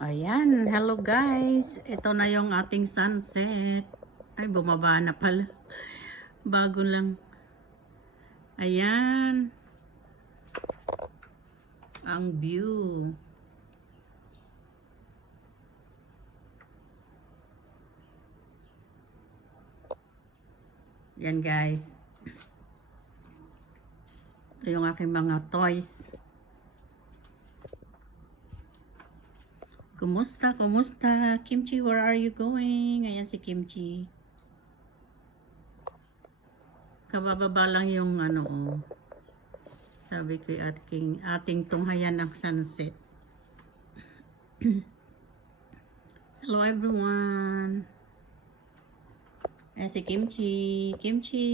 Ayan, hello guys. Ito na yung ating sunset. Ay, bumaba na pala. Bago lang. Ayan. Ang view. Yan guys. Ito yung aking mga toys. Kumusta? Kumusta? Kimchi, where are you going? Ayan si Kimchi. Kabababa lang yung ano, oh. Sabi ko ating tunghayan ng sunset. Hello everyone. Ayan si Kimchi. Kimchi,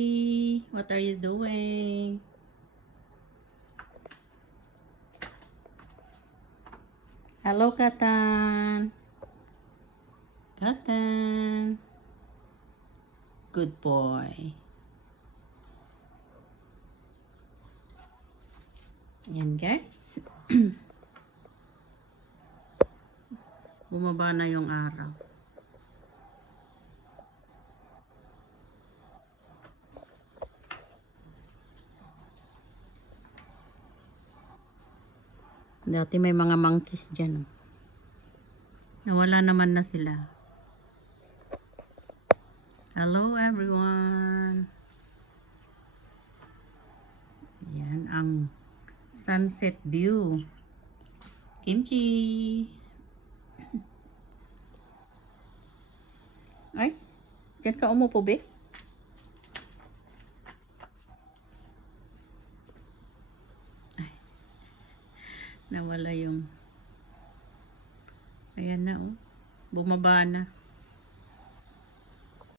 what are you doing? Hello, Katan. Katan. Good boy. Yan, guys. Bumaba na yung araw. Dati may mga monkeys dyan. Nawala naman na sila. Hello everyone. Yan ang sunset view. Kimchi. Ay, dyan ka umupo, be? Nawala yung ayan na, oh. Bumaba na.